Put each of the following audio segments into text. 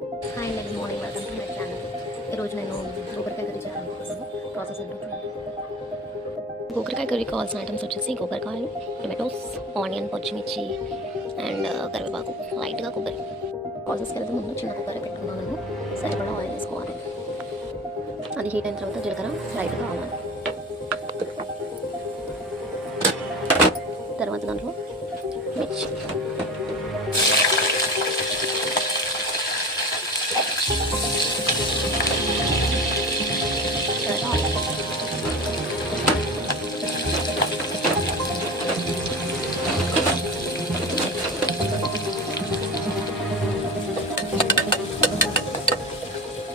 Hi good morning, welcome to my channel. ఈరోజు నేను గోకరకాయ curry చేయాలనుకుంటున్నాను. ప్రాసెస్ ఏంటో చూడండి. గోకరకాయ కర్రీ కావాల్సిన ఐటమ్స్ వచ్చేసి గోకరకాయలు, టొమాటోస్, ఆనియన్, పచ్చిమిర్చి అండ్ కరివేపాకు, లైట్గా కొబ్బరి. ప్రాసెస్కి వెళ్తే ముందు చిన్న కొబ్బరి పెట్టుకున్నాను. నేను సరిపడా ఆయిల్ వేసుకోవాలి. అది హీట్ అయిన తర్వాత జీలకర్ర లైట్గా ఆవాలి. తర్వాత దాంట్లో మిర్చి,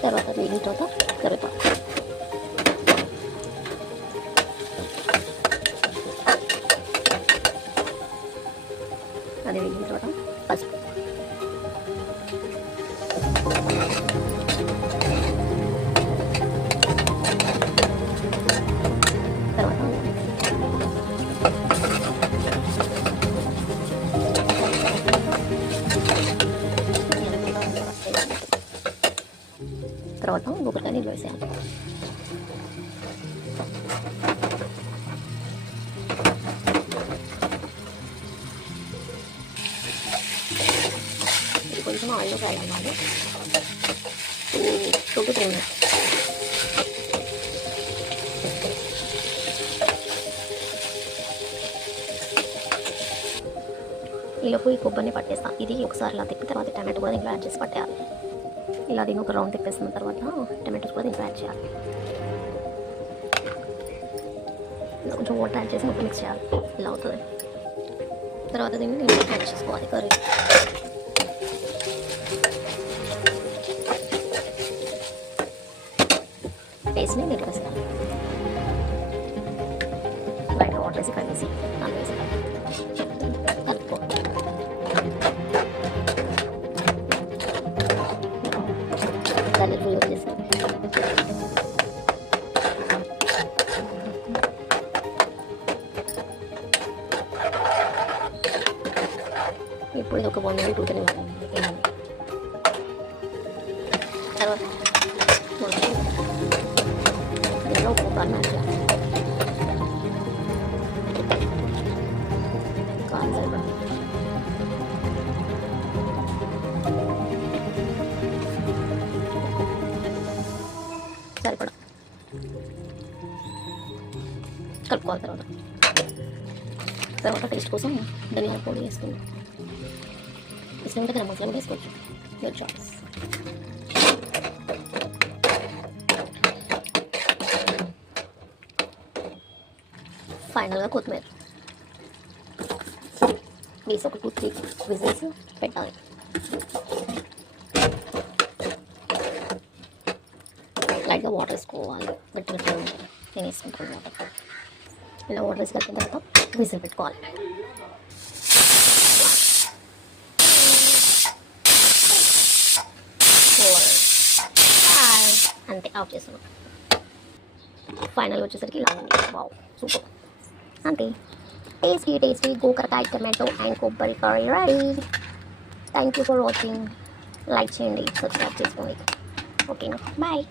తర్వాత వేగిన తర్వాత కరివేపాకు, అది వేగిన తర్వాత పసుపు, తర్వాత గోకరకాయ నీళ్ళు వేసేయాలి. ఇది కొంచెం ఆయిల్లో ఫ్రై అవ్వాలి. 2 to 3 minutes. ఈలోపు ఈ కొబ్బరిని పట్టేస్తాను. ఇది ఒకసారి ఇలా తిప్పిన తర్వాత టమాటో కూడా దీంట్లో యాడ్ చేసి పట్టేయాలి. ఇలా దీన్ని ఒక రౌండ్ తిప్పేసిన తర్వాత టమాటోస్ కూడా దీంట్లో యాడ్ చేయాలి. ఇలా కొంచెం వాటర్ యాడ్ చేసి మొత్తం మిక్స్ చేయాలి. ఇలా అవుతుంది. తర్వాత దీన్ని దీంట్లో యాడ్ చేసుకోవాలి కర్రీ. పేస్ట్ని దీంట్లో వేసుకోవాలి. లైట్గా వాటర్ వేసి కలిపేసి దాన్ని వేసి కలుపుకో. దాన్ని ఫుల్ వచ్చేసి ఇప్పుడు ఇది ఒక 1 minute ఉడకనివ్వాలి. తర్వాత దీంట్లో ఉప్పు కారం యాడ్ చేయాలి. కారం సరిపడా, సరిపడా కలుపుకోవాలి. తర్వాత టేస్ట్ కోసం ధనియాల పొడి వేసుకుందాం. ఇష్టం ఉంటే గరం మసాలా కూడా వేసుకోవచ్చు. Your choice. ఫైనల్గా కొత్తిమీర వేసి ఒక 2-3 విజిల్స్ పెట్టాలి. లైట్గా వాటర్ వేసుకోవాలి. గట్టిగా నేను వేసుకుంటాను వాటర్. ఇలా వాటర్ వేసి కలిపిన తర్వాత విజిల్ పెట్టుకోవాలి. అంతే, ఆఫ్ చేస్తున్నాం. ఫైనల్ వచ్చేసరికి ఇలా ఉంది. Wow, super. అంతే, టేస్టీ గోకరకాయ టమాటో అండ్ కొబ్బరి curry ready. Thank you for watching. Like చేయండి, సబ్స్క్రైబ్ చేసుకోండి. ఓకేనా, బాయ్.